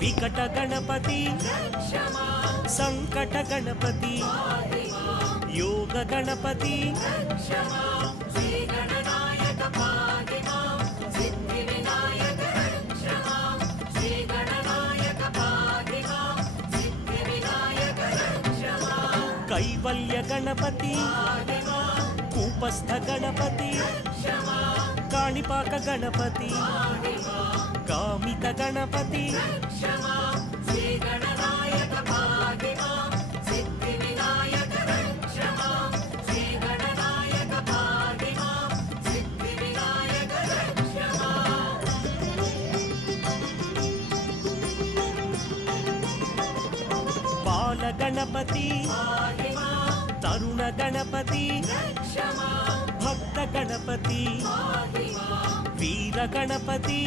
विकट गणपति संकट गणपति योग गणपति कैवल्य गणपति कूपस्थ गणपति काणिपाक गणपति कामित गणपति बाल गणपति तरुण गणपति भक्त गणपति वीर गणपति